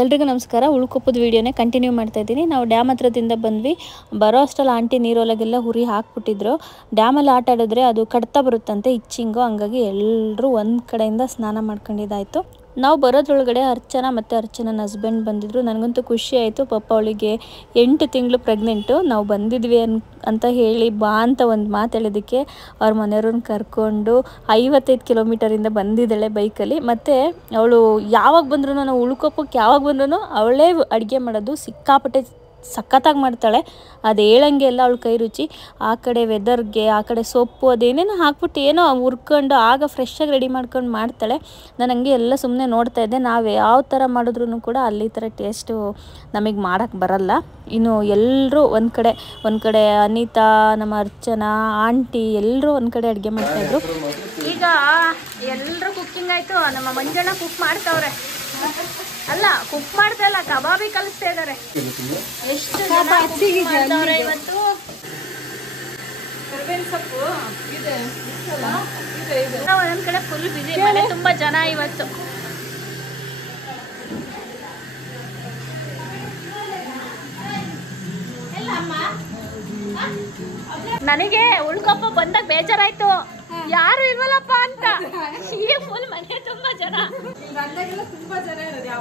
ಎಲ್ರಿಗೂ ನಮಸ್ಕಾರ. ಉಳ್ಕೊಪ್ಪದ ವಿಡಿಯೋನೇ ಕಂಟಿನ್ಯೂ ಮಾಡ್ತಾ ಇದ್ದೀನಿ. ನಾವು ಡ್ಯಾಮ್ ಹತ್ರದಿಂದ ಬಂದ್ವಿ. ಬರೋ ಅಷ್ಟರಲ್ಲಿ ಆಂಟಿ ನೀರೊಳಗೆಲ್ಲ ಹುರಿ ಹಾಕ್ಬಿಟ್ಟಿದ್ರು. ಡ್ಯಾಮಲ್ಲಿ ಆಟ ಆಡಿದ್ರೆ ಅದು ಕಡ್ತಾ ಬರುತ್ತಂತೆ, ಇಚ್ಚಿಂಗು. ಹಂಗಾಗಿ ಎಲ್ಲರೂ ಒಂದು ಕಡೆಯಿಂದ ಸ್ನಾನ ಮಾಡ್ಕೊಂಡಿದ್ದಾಯಿತು. ನಾವು ಬರೋದ್ರೊಳಗಡೆ ಅರ್ಚನಾ ಮತ್ತು ಅರ್ಚನನ ಹಸ್ಬೆಂಡ್ ಬಂದಿದ್ದರು. ನನಗಂತೂ ಖುಷಿ ಆಯಿತು. ಪಾಪ ಅವಳಿಗೆ 8 ತಿಂಗಳು ಪ್ರೆಗ್ನೆಂಟು. ನಾವು ಬಂದಿದ್ವಿ ಅಂತ ಹೇಳಿ ಬಾ ಅಂತ ಒಂದು ಮಾತು ಹೇಳಿದ್ದಕ್ಕೆ ಅವ್ರ ಮನೆಯವ್ರನ್ನ ಕರ್ಕೊಂಡು 55 ಕಿಲೋಮೀಟರಿಂದ ಬಂದಿದ್ದಾಳೆ ಬೈಕಲ್ಲಿ. ಮತ್ತು ಅವಳು ಯಾವಾಗ ಬಂದ್ರೂ, ನಾವು ಉಳ್ಕೊಪ್ಪಕ್ಕೆ ಯಾವಾಗ ಬಂದ್ರೂ ಅವಳೇ ಅಡುಗೆ ಮಾಡೋದು. ಸಿಕ್ಕಾಪಟ್ಟೆ ಸಖತ್ತಾಗಿ ಮಾಡ್ತಾಳೆ. ಅದು ಹೇಳಂಗೆ ಎಲ್ಲ ಅವಳ ಕೈ ರುಚಿ. ಆ ಕಡೆ ವೆದರ್ಗೆ, ಆ ಕಡೆ ಸೊಪ್ಪು ಅದೇನೇನೋ ಹಾಕ್ಬಿಟ್ಟು ಏನೋ ಹುರ್ಕೊಂಡು ಆಗ ಫ್ರೆಶ್ಶಾಗಿ ರೆಡಿ ಮಾಡ್ಕೊಂಡು ಮಾಡ್ತಾಳೆ. ನಾನು ಹಂಗೆ ಎಲ್ಲ ಸುಮ್ಮನೆ ನೋಡ್ತಾ ಇದ್ದೆ. ನಾವು ಯಾವ ಥರ ಮಾಡಿದ್ರೂ ಕೂಡ ಅಲ್ಲಿ ಥರ ಟೇಸ್ಟು ನಮಗೆ ಮಾಡೋಕ್ಕೆ ಬರಲ್ಲ. ಇನ್ನು ಎಲ್ಲರೂ ಒಂದು ಕಡೆ ಅನಿತಾ, ನಮ್ಮ ಅರ್ಚನಾ, ಆಂಟಿ ಎಲ್ಲರೂ ಒಂದು ಕಡೆ ಅಡುಗೆ ಮಾಡ್ತಾಯಿದ್ರು. ಈಗ ಎಲ್ಲರೂ ಕುಕ್ಕಿಂಗ್ ಆಯಿತು. ನಮ್ಮ ಮಂಜಣ್ಣ ಕುಕ್ ಮಾಡ್ತಾವ್ರೆ. ಅಲ್ಲ, ಕುಕ್ ಮಾಡ್ತಾ ಕಬಾಬಿ ಕಲಿಸ್ತಾ ಇದ್ದಾರೆ. ಎಷ್ಟು ಮಾಡ್ತಾವ್ರೆ ಇವತ್ತು. ಒಂದೊಂದ್ ಕಡೆ ಫುಲ್ ಬಿಸಿ, ಮನೆ ತುಂಬಾ ಜನ ಇವತ್ತು. ನನಗೆ ಉಳ್ಕೊಪ್ಪ ಬಂದಾಗ ಬೇಜಾರಾಯ್ತು, ಯಾರು ಇಲ್ವಲ್ಲಪ್ಪ ಅಂತ. ಈಗ ಫುಲ್ ಮನೆ ತುಂಬಾ ಜನ,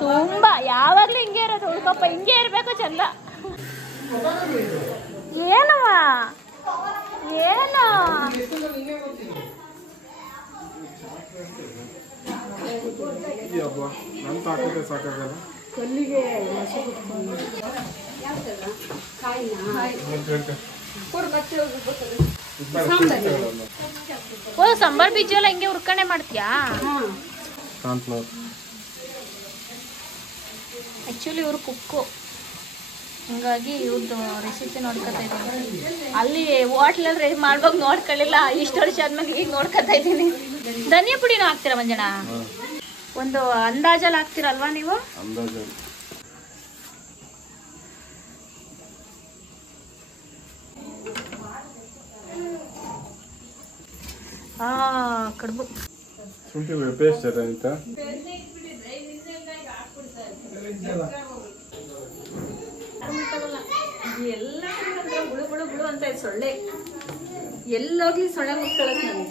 ತುಂಬಾ. ಯಾವಾಗ್ಲೂ ಹಿಂಗೆ ಇರೋದು ಉಳ್ಕೊಪ್ಪ, ಹಿಂಗೆ ಇರ್ಬೇಕು ಚಂದ. ಏನವ ಏನು ಓ, ಸಾಂಬಾರ್ ಬೀಜ ಎಲ್ಲ ಹಿಂಗೆ ಹುರ್ಕಣೆ ಮಾಡ್ತೀಯಾ? ಆಕ್ಚುಲಿ ಇವ್ರು ಕುಕ್ಕು, ಹಂಗಾಗಿ ಇವ್ರದ್ದು ರೆಸಿಪಿ ನೋಡ್ಕೊತಾ ಇದ್ದೀನಿ. ಅಲ್ಲಿ ಹೋಟ್ಲಲ್ಲಿ ರೆಡಿ ಮಾಡ್ಬೇಕು ನೋಡ್ಕೊಳ್ಳಿಲ್ಲ. ಇಷ್ಟು ವರ್ಷ ಆದ್ಮೇಲೆ ಈಗ ನೋಡ್ಕೊತಾ ಇದ್ದೀನಿ. ಧನಿಯಾ ಪುಡಿನೂ ಹಾಕ್ತೀರಾ ಮಂಜಣ್ಣ? ಒಂದು ಅಂದಾಜಲ್ಲಿ ಹಾಕ್ತೀರಲ್ವಾ ನೀವು? ಕಡುಬು ಪೇಸ್ಟ್ ಅಂತ ಎಲ್ಲ ಗುಳು ಗುಳು ಗುಳು ಅಂತ ಸೊಳ್ಳೆ ಎಲ್ಲೋಗ್ಲಿ ಸೊಳ್ಳೆ ಮುಟ್ಕೊಳ್ಳೋದು.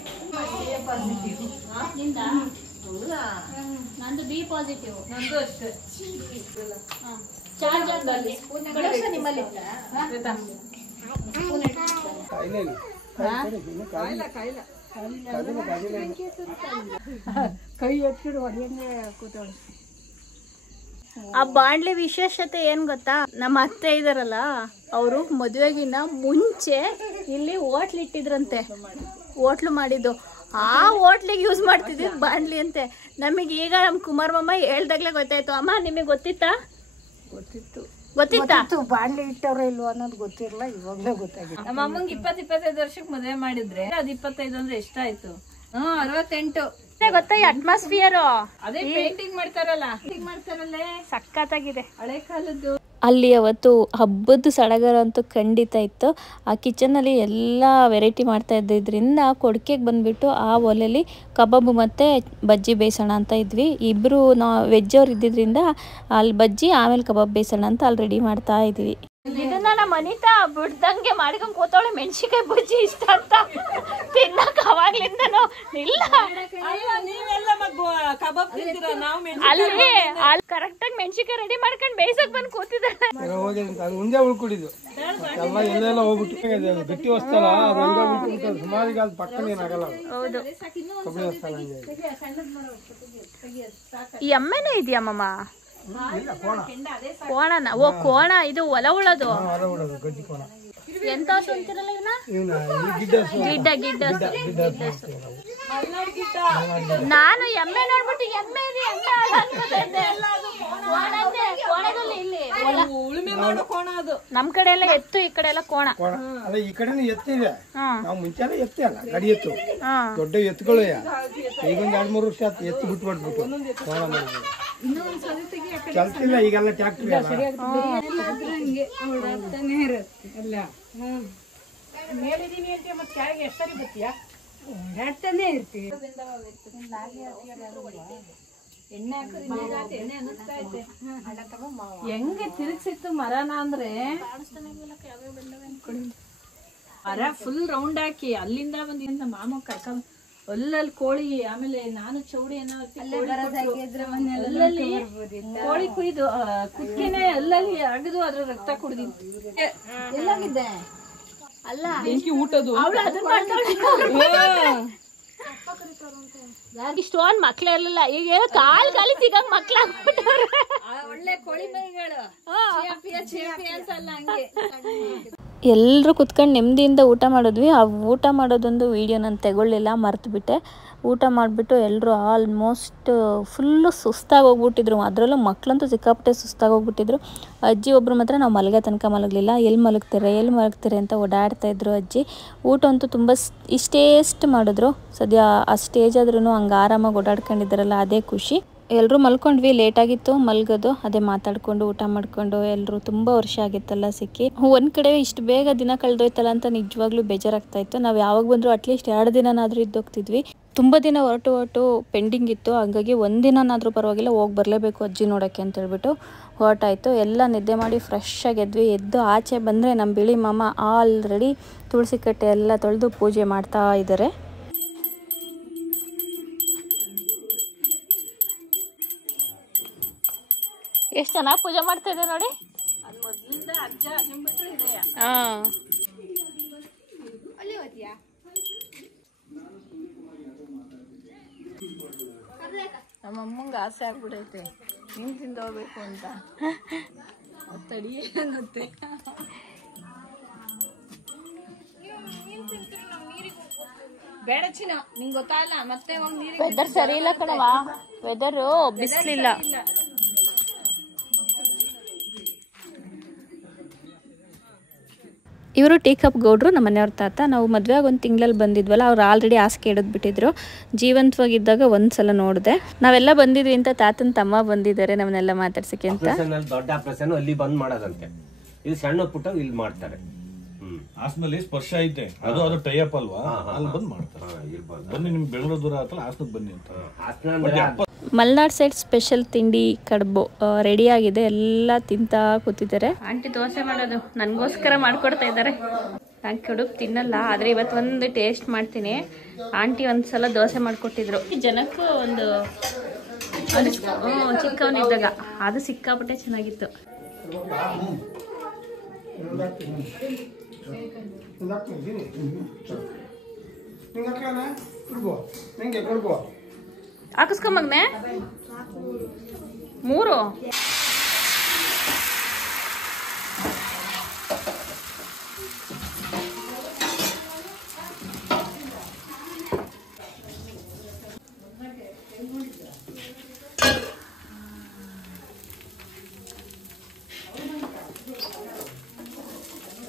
ನಂದು ಬಿ ಪಾಸಿಟಿವ್. ನಂದು ಅಷ್ಟೇ. ನಿಮ್ಮಲ್ಲಿ ಕೈ ಎತ್ತಿಡು ಹೊಡೆಯಂಗೆ ಕೂತೋಳು. ಆ ಬಾಂಡ್ಲಿ ವಿಶೇಷತೆ ಏನ್ ಗೊತ್ತಾ? ನಮ್ಮ ಅತ್ತೆ ಇದಾರಲ್ಲ, ಅವರು ಮದುವೆಗಿನ್ನ ಮುಂಚೆ ಇಲ್ಲಿ ಹೋಟ್ಲ್ ಇಟ್ಟಿದ್ರಂತೆ. ಹೋಟ್ಲು ಮಾಡಿದ್ದು, ಆ ಹೋಟ್ಲಿಗೆ ಯೂಸ್ ಮಾಡ್ತಿದ್ವಿ ಬಾಂಡ್ಲಿ ಅಂತೆ. ನಮಗೆ ಈಗ ನಮ್ಮ ಕುಮಾರ್ ಮಾಮ ಹೇಳ್ದಾಗ್ಲೇ ಗೊತ್ತಾಯ್ತು. ಅಮ್ಮ ನಿಮಗೆ ಗೊತ್ತಿತ್ತಾ? ಗೊತ್ತಿತ್ತಾ ಬಾಂಡ್ಲಿ ಇಟ್ಟವ್ರ ಇಲ್ವ ಅನ್ನೋದು ಗೊತ್ತಿರಲ್ಲ. ಇವಾಗ್ಲೇ ಗೊತ್ತಾಗಿದೆ. ನಮ್ಮ ಅಮ್ಮಂಗೆ 20-25 ವರ್ಷಕ್ಕೆ ಮದುವೆ ಮಾಡಿದ್ರೆ ಅದು 25 ಅಂದ್ರೆ ಎಷ್ಟಾಯ್ತು? 68. ಗೊತ್ತಾ ಈ ಅಟ್ಮಾಸ್ಫಿಯರ್? ಅದೇ ಪೇಂಟಿಂಗ್ ಮಾಡ್ತಾರಲ್ಲ, ಸಖತ್ತಾಗಿದೆ ಹಳೆ ಕಾಲದ್ದು. ಅಲ್ಲಿ ಅವತ್ತು ಹಬ್ಬದ ಸಡಗರ ಅಂತೂ ಖಂಡಿತ ಇತ್ತು. ಆ ಕಿಚನಲ್ಲಿ ಎಲ್ಲ ವೆರೈಟಿ ಮಾಡ್ತಾ ಇದ್ದಿದ್ದರಿಂದ ಕೊಡ್ಕೆಗೆ ಬಂದುಬಿಟ್ಟು ಆ ಒಲೆಯಲ್ಲಿ ಕಬಾಬು ಮತ್ತು ಬಜ್ಜಿ ಬೇಯಿಸೋಣ ಅಂತ ಇದ್ವಿ. ಇಬ್ಬರು ವೆಜ್ ಅವ್ರು ಇದ್ದಿದ್ದರಿಂದ ಅಲ್ಲಿ ಬಜ್ಜಿ ಆಮೇಲೆ ಕಬಾಬ್ ಬೇಯಿಸೋಣ ಅಂತ ಅಲ್ಲಿ ರೆಡಿ ಮಾಡ್ತಾ ಇದ್ವಿ. ಇದನ್ನ ನಮ್ಮ ಅನಿತಾ ಬಿಡ್ದಂಗೆ ಮಾಡ್ಕೊಂಡು ಕೂತವಳೆ. ಮೆಣಸಿನ್ಕಾಯಿ ಬಜ್ಜಿ ಇಷ್ಟ ಅಂತ ತಿನ್ನಕ್ ಅವಾಗ್ಲಿಂದನು ಇಲ್ಲ. ಅಲ್ಲಿ ಕರೆಕ್ಟ್ ಆಗಿ ಮೆಣಸಿನ್ಕಾಯಿ ರೆಡಿ ಮಾಡ್ಕೊಂಡು ಬೇಯಿಸಕ್ ಬಂದು ಕೂತಿದ್ದಾರೆ. ಮುಂದೆ ಉಳ್ಕೊಂಡಿದ್ದು ಎಲ್ಲ ಹೋಗ್ಬಿಟ್ಟು ಗಟ್ಟಿ ಹೊಸ್ತಲ್ಲ ಸುಮಾರಿಗೆ ಅದು ಪಕ್ಕನ ಏನಾಗಲ್ಲ. ಹೌದು, ಈ ಎಮ್ಮೆನೇ ಇದೆಯಾ ಮಮ್ಮ? ಕೋಣನ? ಓ ಕೋಣ, ಇದು ಹೊಲ ಉಳೋದು. ಎಂತ ಹಸು ಅಂತಿರಲ್ಲ ಇವನ್ನ? ಗಿಡ್ಡ. ನಾನು ಎಮ್ಮೆ ನೋಡ್ಬಿಟ್ಟು ಎಮ್ಮೆ ನಮ್ ಕಡೆ ಎಲ್ಲ ಎತ್ತು, ಈ ಕಡೆ ಎಲ್ಲ ಕೋಣ. ಈ ಕಡೆ ಎತ್ತಿದೆ. ನಾವು ಮುಂಚೆ ಎತ್ತಿ ಅಲ್ಲ, ಗಡಿ ಎತ್ತು, ದೊಡ್ಡ ಎತ್ತುಗಳು. ಈಗೊಂದು 2-3 ವರ್ಷ ಎತ್ತು ಬಿಟ್ಬಿಟ್ಬಿಟ್ಟು ಕೋಣ ಮಾಡಿದ್ವಿ. ಚಲ್ತಿಲ್ಲ ಈಗೆಲ್ಲ ಟ್ಯಾಕ್ಟ್ರಿ ಮೇಲಿದೀನಿ ಅಂತ ಮತ್ತೆ ಕೆಳಗೆ ಎಷ್ಟರಿ ಬರ್ತೀಯಾ? ಹೇಳ್ತಾನೆ ಇರ್ತೀವಿ. ಎಣ್ಣೆ ಹಾಕಿದ್ರೆ ನೀರ್ ಹಾಕಿ ಎಣ್ಣೆ ಅನ್ನಿಸ್ತಾ ಐತೆ. ಹೆಂಗೆ ತಿರುಗಿಸಿತ್ತು ಮರನ ಅಂದ್ರೆ ಮರ ಫುಲ್ ರೌಂಡ್ ಹಾಕಿ ಅಲ್ಲಿಂದ ಬಂದಿಂದ ಮಾಮ ಕರ್ಕೊಂಡ್ ಅಲ್ಲಲ್ಲಿ ಕೋಳಿ, ಆಮೇಲೆ ನಾನು ಚೌಡಿ ಏನೋ ಅಲ್ಲಲ್ಲಿ ಕೋಳಿ ಕುಯ್ದು ಕುಕ್ಕಿನೇ ಅಲ್ಲಲ್ಲಿ ಅಗದು ಅದ್ರ ರಕ್ತ ಕುಡ್ದಿದ್ದು. ಎಲ್ಲಾಗಿದ್ದೆ ಅಲ್ಲ ಬೆಂಕಿ ಊಟದು ಇಷ್ಟೊಂದು ಮಕ್ಳೇ ಇರಲಿಲ್ಲ, ಈಗ ಏನೋ ಕಾಲಿ ಸಿಗಂಗ್ ಮಕ್ಳು ಆಗ್ಬಿಟ್ಟವ್ರೆ. ಒಳ್ಳೆ ಕೋಳಿ ಮರಿಗಳು ಅಂತಲ್ಲ ಹಂಗೆ. ಎಲ್ಲರೂ ಕುತ್ಕೊಂಡು ನೆಮ್ಮದಿಯಿಂದ ಊಟ ಮಾಡಿದ್ವಿ. ಆ ಊಟ ಮಾಡೋದೊಂದು ವೀಡಿಯೋ ನಾನು ತಗೊಳ್ಳಿಲ್ಲ, ಮರ್ತುಬಿಟ್ಟೆ. ಊಟ ಮಾಡಿಬಿಟ್ಟು ಎಲ್ಲರೂ ಆಲ್ಮೋಸ್ಟ್ ಫುಲ್ಲು ಸುಸ್ತಾಗಿ ಹೋಗ್ಬಿಟ್ಟಿದ್ರು. ಅದರಲ್ಲೂ ಮಕ್ಕಳಂತೂ ಸಿಕ್ಕಾಪಟ್ಟೆ ಸುಸ್ತಾಗಿ ಹೋಗ್ಬಿಟ್ಟಿದ್ರು. ಅಜ್ಜಿ ಒಬ್ಬರು ಮಾತ್ರ ನಾವು ಮಲಗೋ ತನಕ ಮಲಗಲಿಲ್ಲ. ಎಲ್ಲಿ ಮಲಗ್ತಾರೆ ಅಂತ ಓಡಾಡ್ತಾಯಿದ್ರು ಅಜ್ಜಿ. ಊಟ ಅಂತೂ ತುಂಬ ಇಷ್ಟೇಷ್ಟು ಮಾಡಿದ್ರು. ಸದ್ಯ ಆ ಸ್ಟೇಜ್ ಆದ್ರೂ ಹಂಗೆ ಆರಾಮಾಗಿ ಓಡಾಡ್ಕೊಂಡಿದ್ದಾರಲ್ಲ, ಅದೇ ಖುಷಿ. ಎಲ್ಲರೂ ಮಲ್ಕೊಂಡ್ವಿ, ಲೇಟಾಗಿತ್ತು ಮಲ್ಗೋದು. ಅದೇ ಮಾತಾಡ್ಕೊಂಡು ಊಟ ಮಾಡ್ಕೊಂಡು ಎಲ್ಲರೂ ತುಂಬ ವರ್ಷ ಆಗಿತ್ತಲ್ಲ ಸಿಕ್ಕಿ. ಒಂದು ಕಡೆ ಇಷ್ಟು ಬೇಗ ದಿನ ಕಳೆದೋಯ್ತಲ್ಲ ಅಂತ ನಿಜವಾಗ್ಲೂ ಬೇಜಾರಾಗ್ತಾಯಿತ್ತು. ನಾವು ಯಾವಾಗ ಬಂದರೂ ಅಟ್ಲೀಸ್ಟ್ 2 ದಿನನಾದರೂ ಇದ್ದೋಗ್ತಿದ್ವಿ. ತುಂಬ ದಿನ ಹೊರಟು ಪೆಂಡಿಂಗ್ ಇತ್ತು. ಹಾಗಾಗಿ ಒಂದಿನಾದರೂ ಪರವಾಗಿಲ್ಲ ಹೋಗಿ ಬರಲೇಬೇಕು ಅಜ್ಜಿ ನೋಡೋಕ್ಕೆ ಅಂತ ಹೇಳ್ಬಿಟ್ಟು ಹೊರಟಾಯಿತು. ಎಲ್ಲ ನಿದ್ದೆ ಮಾಡಿ ಫ್ರೆಶ್ ಆಗಿದ್ವಿ. ಎದ್ದು ಆಚೆ ಬಂದರೆ ನಮ್ಮ ಬಿಳಿ ಮಾಮ ಆಲ್ರೆಡಿ ತುಳಸಿ ಕಟ್ಟೆ ಎಲ್ಲ ತೊಳೆದು ಪೂಜೆ ಮಾಡ್ತಾ ಇದ್ದಾರೆ. ಎಷ್ಟು ಚೆನ್ನಾಗಿ ಪೂಜೆ ಮಾಡ್ತಾ ಇದ್ದಾರೆ ನೋಡಿ. ನಮ್ಮ ಅಮ್ಮಂಗೆ ಆಸೆ ಆಗ್ಬಿಡೈತೆ ಹಿಂಗೆ ತಿಂದು ಹೋಗ್ಬೇಕು ಅಂತ. ತಡಿ ಅನ್ನತ್ತೆ. ಬೇಡ ಚಿನ್ನ, ನಿಂಗೆ ಗೊತ್ತಾಗಲ್ಲ ಮತ್ತೆ ಒಂದು ನೀರಿಗೆ. ವೆದರ್ ಸರಿ ಇಲ್ಲ ಕಣವಾ, ವೆದರು ಬಿಸಿಲಿಲ್ಲ. ಇವರು ಟೀಕಪ್ ಗೌಡ್ರು, ನಮ್ಮ ಮನೆಯವ್ರ ತಾತ. ನಾವು ಮದುವೆ ಆಗಿ 1 ತಿಂಗಳಲ್ಲಿ ಬಂದಿದ್ವಲ್ಲ, ಅವ್ರು ಆಲ್ರೆಡಿ ಹಾಸಿಗೆ ಹಿಡಿದ್ಬಿಟ್ಟಿದ್ರು. ಜೀವಂತವಾಗಿದ್ದಾಗ ಒಂದ್ಸಲ ನೋಡಿದೆ. ನಾವೆಲ್ಲ ಬಂದಿದ್ವಿ ಅಂತ ತಾತನ ತಮ್ಮ ಬಂದಿದ್ದಾರೆ ನಮ್ಮನ್ನೆಲ್ಲ ಮಾತಾಡ್ಸಕ್ಕೆ ಅಂತ. ದೊಡ್ಡ ಆಪರೇಷನ್ ಅಲ್ಲಿ ಬಂದ್ ಮಾಡೋದಂತೆ, ಇದು ಸಣ್ಣ ಪುಟ್ಟ ಇಲ್ಲಿ ಮಾಡ್ತಾರೆ. ಹಾಸನಲ್ಲಿ ಸ್ಪರ್ಶ ಐತೆ, ಅದು ಟೈಅಪ್ ಅಲ್ವಾ, ಅಲ್ಲಿ ಬಂದ್ ಮಾಡ್ತಾರೆ. ಬನ್ನಿ, ನಿಮ್ಗೆ ಬೆಂಗಳೂರು ದೂರ ಆತಲ್ಲ, ಹಾಸನಕ್ಕೆ ಬನ್ನಿ ಅಂತ. ಮಲ್ನಾಡ್ ಸೈಡ್ ಸ್ಪೆಷಲ್ ತಿಂಡಿ ಕಡುಬು ರೆಡಿ ಆಗಿದೆ. ಎಲ್ಲ ತಿಂತಾ ಕೂತಿದ್ದಾರೆ. ಆಂಟಿ ದೋಸೆ ಮಾಡೋದು ನನಗೋಸ್ಕರ ಮಾಡ್ಕೊಡ್ತಾ ಇದ್ದಾರೆ. ನಾನು ಕಡುಬು ತಿನ್ನಲ್ಲ, ಆದರೆ ಇವತ್ತು ಒಂದು ಟೇಸ್ಟ್ ಮಾಡ್ತೀನಿ. ಆಂಟಿ ಒಂದ್ಸಲ ದೋಸೆ ಮಾಡಿಕೊಟ್ಟಿದ್ರು. ಜನಕ್ಕೂ ಒಂದು ಚಿಕ್ಕವನಿದ್ದಾಗ ಅದು ಸಿಕ್ಕಾಪಟ್ಟೆ ಚೆನ್ನಾಗಿತ್ತು. ಹಾಕಿಸ್ಕೊಂಬಗ್ನೆ 3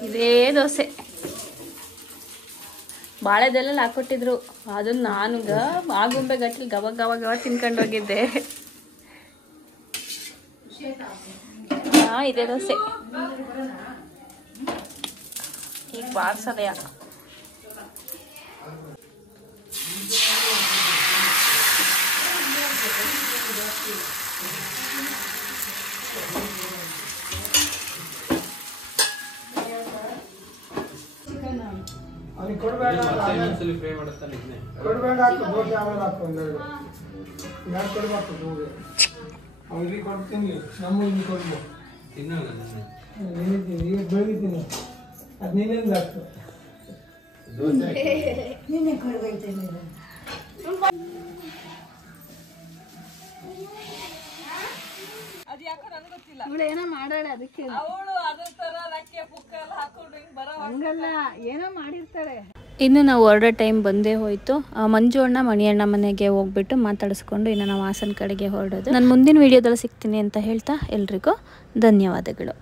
ಇದೇ ದೋಸೆ ಬಾಳೆದೆಲ್ಲ ಹಾಕೊಟ್ಟಿದ್ರು. ಅದನ್ನ ನಾನು ಆಗುಂಬೆ ಗಟ್ಟಲಿ ಗವ ತಿನ್ಕೊಂಡು ಹೋಗಿದ್ದೆ. ಇದೇ ದೋಸೆ ಈಗ ಬಾರ್ಸದೆಯ. ಕೊಡ್ಬೇಡ ಅವ್ರಿಗೆ ಕೊಡ್ತೀನಿ, ನಮ್ಮ ಇಲ್ಲಿ ಕೊಡ್ಬೋದು. ಈಗ ಬೆಳಗಿದ್ದೀನಿ, ಅದು ನೀನೇನು ಆಗ್ತದೆ ನೀನೇ ಕೊಡ್ಬೇಕೇನೆ. ಏನೋ ಮಾಡಾಳೆ ಅದಕ್ಕೆ. ಅವಳು ಅದ್ರ ತರ ರಕ್ಕೆ ಪುಕ್ಕ ಎಲ್ಲ ಹಾಕೊಂಡು ಹಿಂಗ್ ಬರೋ ಹಂಗಲ್ಲ, ಏನೋ ಮಾಡಿರ್ತಾರೆ. ಇನ್ನು ನಾವು ಹೊರಡೋ ಟೈಮ್ ಬಂದೇ ಹೋಯಿತು. ಮಂಜು ಅಣ್ಣ ಮಣಿ ಅಣ್ಣ ಮನೆಗೆ ಹೋಗ್ಬಿಟ್ಟು ಮಾತಾಡಿಸ್ಕೊಂಡು ಇನ್ನು ನಾವು ಹಾಸನ ಕಡೆಗೆ ಹೊರಡೋದು. ನಾನು ಮುಂದಿನ ವೀಡಿಯೋದಲ್ಲಿ ಸಿಗ್ತೀನಿ ಅಂತ ಹೇಳ್ತಾ ಎಲ್ರಿಗೂ ಧನ್ಯವಾದಗಳು.